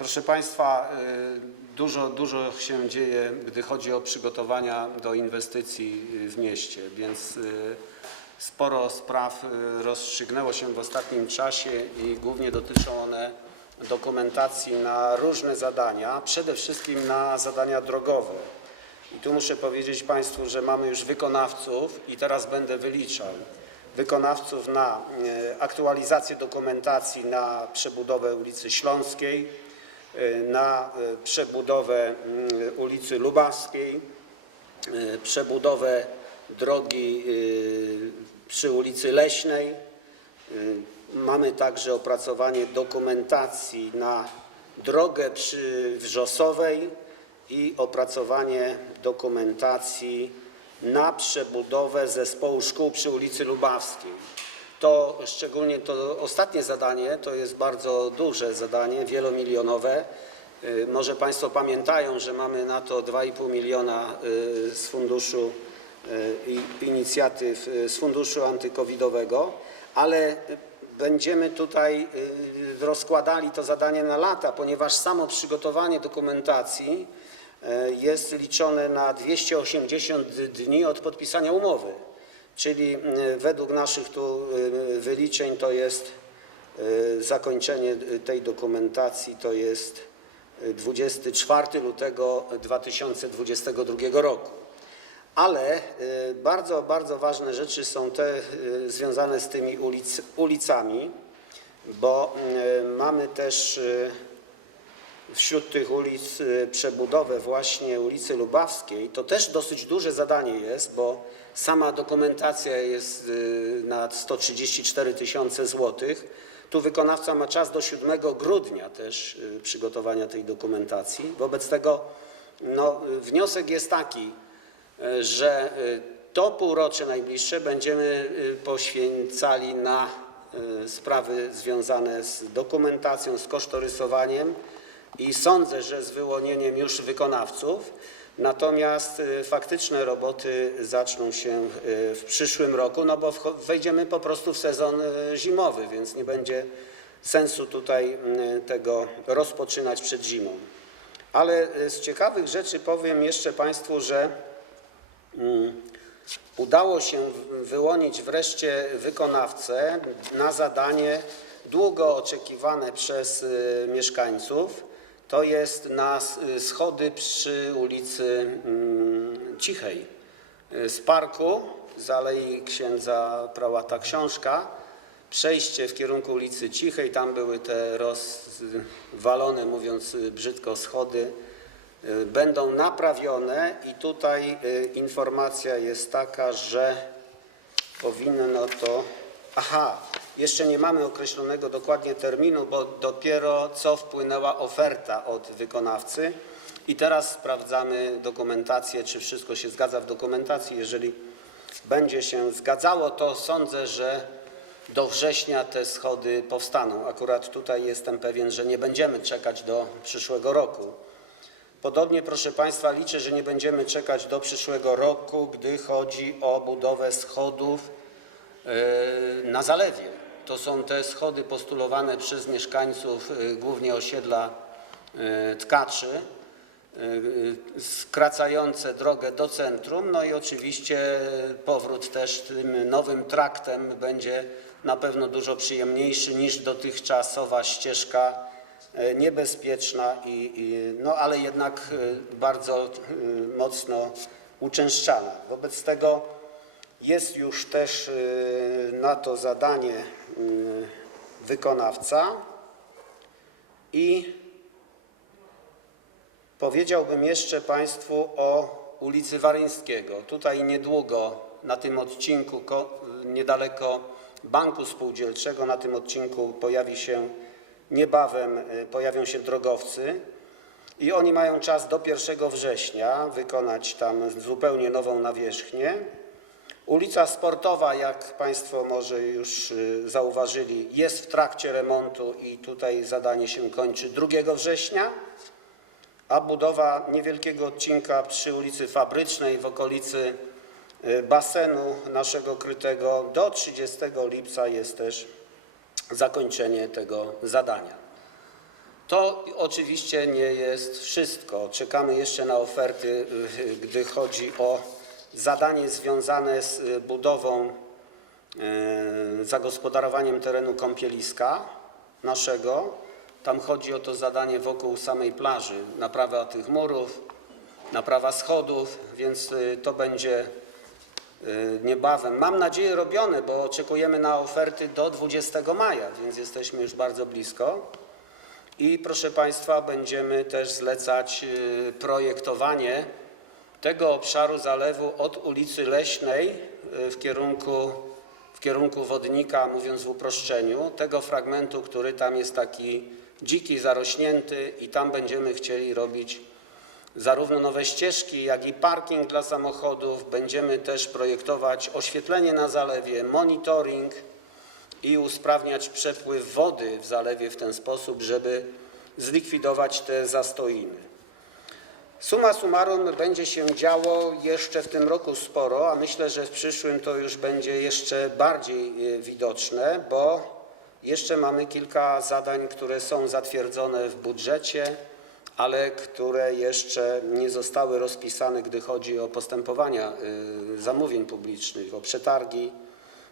Proszę Państwa, y, dużo, dużo się dzieje, gdy chodzi o przygotowania do inwestycji y, w mieście, więc y, sporo spraw rozstrzygnęło się w ostatnim czasie i głównie dotyczą one dokumentacji na różne zadania, przede wszystkim na zadania drogowe. I tu muszę powiedzieć Państwu, że mamy już wykonawców i teraz będę wyliczał. Wykonawców na aktualizację dokumentacji na przebudowę ulicy Śląskiej, na e, przebudowę mm, ulicy Lubawskiej, e, przebudowę drogi przy ulicy Leśnej. Mamy także opracowanie dokumentacji na drogę przy Wrzosowej i opracowanie dokumentacji na przebudowę zespołu szkół przy ulicy Lubawskiej. To szczególnie to ostatnie zadanie to jest bardzo duże zadanie, wielomilionowe. Y, Może Państwo pamiętają, że mamy na to 2,5 miliona y, z funduszu y, inicjatyw z funduszu antykowidowego, ale będziemy tutaj rozkładali to zadanie na lata, ponieważ samo przygotowanie dokumentacji jest liczone na 280 dni od podpisania umowy. Czyli y, według naszych tu y, wyliczeń to jest y, zakończenie tej dokumentacji to jest y, 24 lutego 2022 roku. Ale bardzo, bardzo ważne rzeczy są te związane z tymi ulic, ulicami, bo mamy też wśród tych ulic przebudowę właśnie ulicy Lubawskiej. To też dosyć duże zadanie jest, bo sama dokumentacja jest y, na 134 tysiące złotych. Tu wykonawca ma czas do 7 grudnia też y, przygotowania tej dokumentacji. Wobec tego no, wniosek jest taki, y, że to półrocze najbliższe będziemy poświęcali na sprawy związane z dokumentacją, z kosztorysowaniem i sądzę, że z wyłonieniem już wykonawców. Natomiast y, faktyczne roboty zaczną się y, w przyszłym roku, no bo wejdziemy po prostu w sezon y, zimowy, więc nie będzie sensu tutaj tego rozpoczynać przed zimą. Ale z ciekawych rzeczy powiem jeszcze Państwu, że mm, udało się wyłonić wreszcie wykonawcę na zadanie długo oczekiwane przez mieszkańców. To jest na schody przy ulicy mm, Cichej. Z parku z Alei Księdza Prałata Książka. Przejście w kierunku ulicy Cichej, tam były te rozwalone, mówiąc brzydko, schody, y, będą naprawione i tutaj y, informacja jest taka, że powinno to... Aha, jeszcze nie mamy określonego dokładnie terminu, bo dopiero co wpłynęła oferta od wykonawcy i teraz sprawdzamy dokumentację, czy wszystko się zgadza w dokumentacji. Jeżeli będzie się zgadzało, to sądzę, że do września te schody powstaną. Akurat tutaj jestem pewien, że nie będziemy czekać do przyszłego roku. Podobnie, proszę Państwa, liczę, że nie będziemy czekać do przyszłego roku, gdy chodzi o budowę schodów e, na zalewie. To są te schody postulowane przez mieszkańców e, głównie osiedla e, Tkaczy, e, skracające drogę do centrum, no i oczywiście powrót też tym nowym traktem będzie na pewno dużo przyjemniejszy niż dotychczasowa ścieżka niebezpieczna, i, i, no ale jednak bardzo mocno uczęszczana. Wobec tego jest już też e, na to zadanie e, wykonawca i powiedziałbym jeszcze Państwu o ulicy Waryńskiego. Tutaj niedługo na tym odcinku, ko- niedaleko Banku Spółdzielczego, na tym odcinku pojawi się niebawem, e, pojawią się drogowcy i oni mają czas do 1 września wykonać tam zupełnie nową nawierzchnię. Ulica Sportowa, jak Państwo może już y, zauważyli, jest w trakcie remontu i tutaj zadanie się kończy 2 września, a budowa niewielkiego odcinka przy ulicy Fabrycznej w okolicy y, basenu naszego krytego do 30 lipca jest też zakończenie tego zadania. To oczywiście nie jest wszystko. Czekamy jeszcze na oferty, y, gdy chodzi o zadanie związane z y, budową, y, zagospodarowaniem terenu kąpieliska naszego. Tam chodzi o to zadanie wokół samej plaży, naprawa tych murów, naprawa schodów, więc y, to będzie niebawem, mam nadzieję, robione, bo oczekujemy na oferty do 20 maja, więc jesteśmy już bardzo blisko. I proszę Państwa, będziemy też zlecać projektowanie tego obszaru zalewu od ulicy Leśnej y, w kierunku, w kierunku wodnika, mówiąc w uproszczeniu, tego fragmentu, który tam jest taki dziki, zarośnięty i tam będziemy chcieli robić zarówno nowe ścieżki, jak i parking dla samochodów. Będziemy też projektować oświetlenie na zalewie, monitoring i usprawniać przepływ wody w zalewie w ten sposób, żeby zlikwidować te zastoiny. Suma summarum będzie się działo jeszcze w tym roku sporo, a myślę, że w przyszłym to już będzie jeszcze bardziej e, widoczne, bo jeszcze mamy kilka zadań, które są zatwierdzone w budżecie, ale które jeszcze nie zostały rozpisane, gdy chodzi o postępowania y, zamówień publicznych, o przetargi.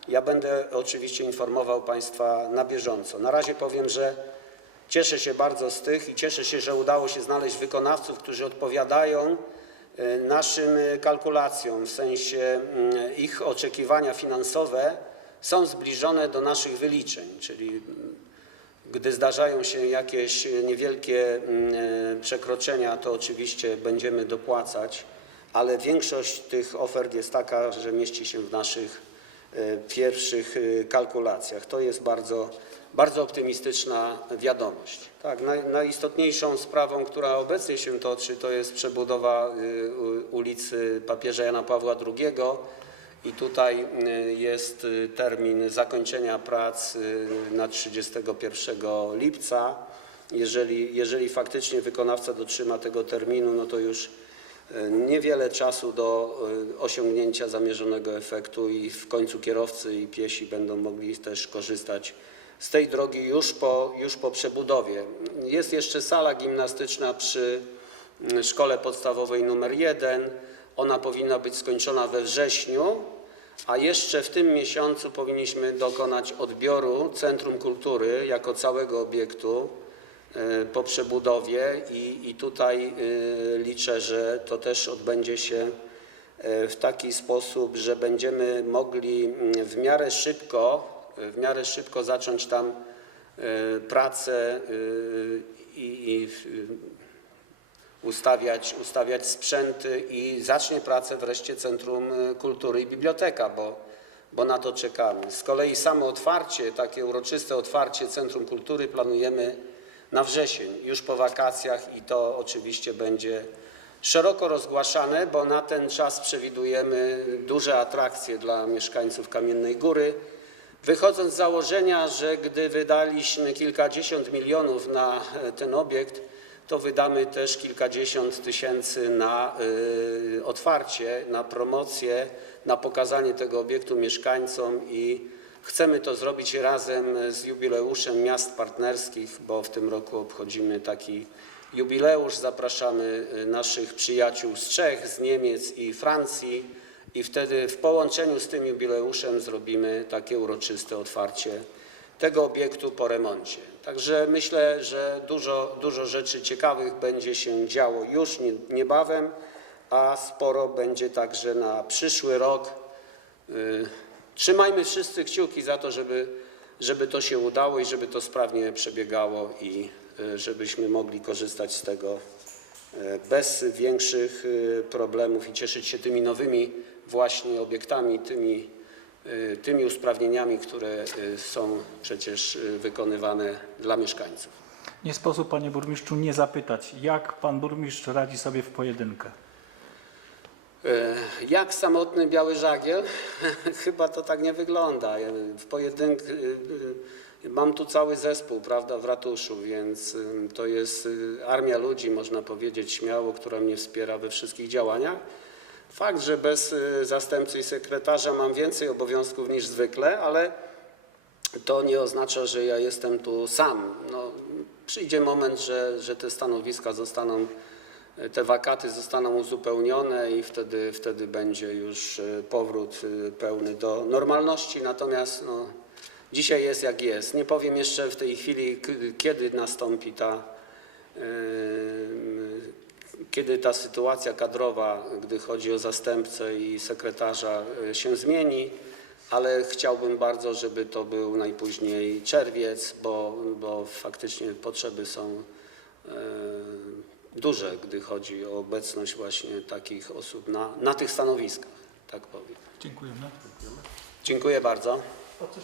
Ja będę oczywiście informował Państwa na bieżąco. Na razie powiem, że cieszę się bardzo z tych i cieszę się, że udało się znaleźć wykonawców, którzy odpowiadają y, naszym y, kalkulacjom, w sensie y, ich oczekiwania finansowe są zbliżone do naszych wyliczeń, czyli gdy zdarzają się jakieś niewielkie mm, przekroczenia, to oczywiście będziemy dopłacać, ale większość tych ofert jest taka, że mieści się w naszych e, pierwszych e, kalkulacjach. To jest bardzo, bardzo optymistyczna wiadomość. Tak, naj, najistotniejszą sprawą, która obecnie się toczy, to jest przebudowa u- ulicy papieża Jana Pawła II. I tutaj jest termin zakończenia prac na 31 lipca. Jeżeli, jeżeli faktycznie wykonawca dotrzyma tego terminu, no to już niewiele czasu do y, osiągnięcia zamierzonego efektu i w końcu kierowcy i piesi będą mogli też korzystać z tej drogi już po, już po przebudowie. Jest jeszcze sala gimnastyczna przy y, szkole podstawowej numer 1. Ona powinna być skończona we wrześniu, a jeszcze w tym miesiącu powinniśmy dokonać odbioru Centrum Kultury jako całego obiektu po przebudowie i, i tutaj e, liczę, że to też odbędzie się e, w taki sposób, że będziemy mogli mm, w miarę szybko, w miarę szybko zacząć tam pracę i, ustawiać, ustawiać sprzęty i zacznie pracę wreszcie Centrum y, Kultury i Biblioteka, bo, bo na to czekamy. Z kolei samo otwarcie, takie uroczyste otwarcie Centrum Kultury planujemy na wrzesień, już po wakacjach i to oczywiście będzie szeroko rozgłaszane, bo na ten czas przewidujemy duże atrakcje dla mieszkańców Kamiennej Góry. Wychodząc z założenia, że gdy wydaliśmy kilkadziesiąt milionów na e, ten obiekt, to wydamy też kilkadziesiąt tysięcy na y, otwarcie, na promocję, na pokazanie tego obiektu mieszkańcom i chcemy to zrobić razem z jubileuszem miast partnerskich, bo w tym roku obchodzimy taki jubileusz. Zapraszamy y, naszych przyjaciół z Czech, z Niemiec i Francji i wtedy w połączeniu z tym jubileuszem zrobimy takie uroczyste otwarcie tego obiektu po remoncie. Także myślę, że dużo, dużo rzeczy ciekawych będzie się działo już nie- niebawem, a sporo będzie także na przyszły rok. Trzymajmy wszyscy kciuki za to, żeby, żeby to się udało i żeby to sprawnie przebiegało i y, żebyśmy mogli korzystać z tego e, bez większych y, problemów i cieszyć się tymi nowymi właśnie obiektami, tymi, tymi usprawnieniami, które są przecież wykonywane dla mieszkańców. Nie sposób, panie burmistrzu, nie zapytać, jak pan burmistrz radzi sobie w pojedynkę. E, Jak samotny biały żagiel? Chyba to tak nie wygląda. W pojedynku mam tu cały zespół, prawda, w ratuszu, więc to jest y, armia ludzi, można powiedzieć śmiało, która mnie wspiera we wszystkich działaniach. Fakt, że bez y, zastępcy i sekretarza mam więcej obowiązków niż zwykle, ale to nie oznacza, że ja jestem tu sam. No, przyjdzie moment, że, że te stanowiska zostaną, te wakaty zostaną uzupełnione i wtedy, wtedy będzie już e, powrót e, pełny do normalności. Natomiast no, dzisiaj jest jak jest. Nie powiem jeszcze w tej chwili, kiedy nastąpi ta, e, kiedy ta sytuacja kadrowa, gdy chodzi o zastępcę i sekretarza, się zmieni, ale chciałbym bardzo, żeby to był najpóźniej czerwiec, bo, bo faktycznie potrzeby są duże, gdy chodzi o obecność właśnie takich osób na, na tych stanowiskach, tak powiem. Dziękujemy. Dziękuję bardzo. O coś